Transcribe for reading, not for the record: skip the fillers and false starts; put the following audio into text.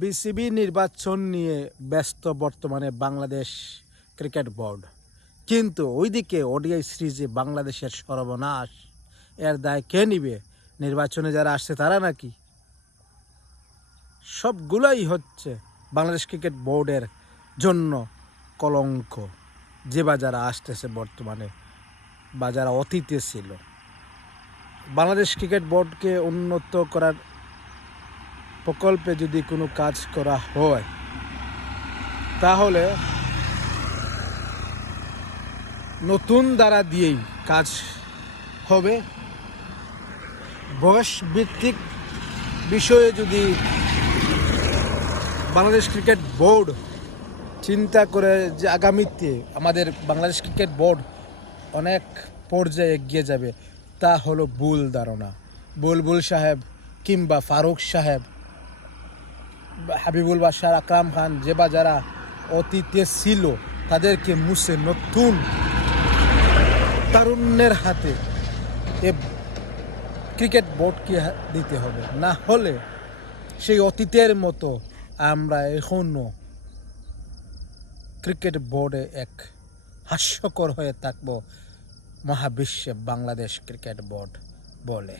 BCB নির্বাচন নিয়ে ব্যস্ত বর্তমানে বাংলাদেশ ক্রিকেট বোর্ড, কিন্তু ওইদিকে ওডিআই সিরিজে বাংলাদেশের সর্বনাশ। এর দায় কে নিবে? নির্বাচনে যারা আসছে তারা নাকি? সবগুলাই হচ্ছে বাংলাদেশ ক্রিকেট বোর্ডের জন্য কলঙ্ক, যে বা যারা আসতেছে বর্তমানে বা যারা অতীতে ছিল। বাংলাদেশ ক্রিকেট বোর্ডকে উন্নত করার প্রকল্পে যদি কোনো কাজ করা হয় তাহলে নতুন ধারা দিয়েই কাজ হবে। বয়স ভিত্তিক বিষয়ে যদি বাংলাদেশ ক্রিকেট বোর্ড চিন্তা করে যে আগামীতে আমাদের বাংলাদেশ ক্রিকেট বোর্ড অনেক পর্যায়ে এগিয়ে যাবে, তা হলো ভুল ধারণা। বুলবুল সাহেব কিংবা ফারুক সাহেব, হাবিবুল বাশার, আকরাম খান, যে বা যারা অতীতে ছিল তাদেরকে মুছে নতুন তারুণ্যের হাতে এ ক্রিকেট বোর্ডকে দিতে হবে। না হলে সেই অতীতের মতো আমরা এখনো ক্রিকেট বোর্ডে এক হাস্যকর হয়ে থাকব মহাবিশ্বে বাংলাদেশ ক্রিকেট বোর্ড বলে।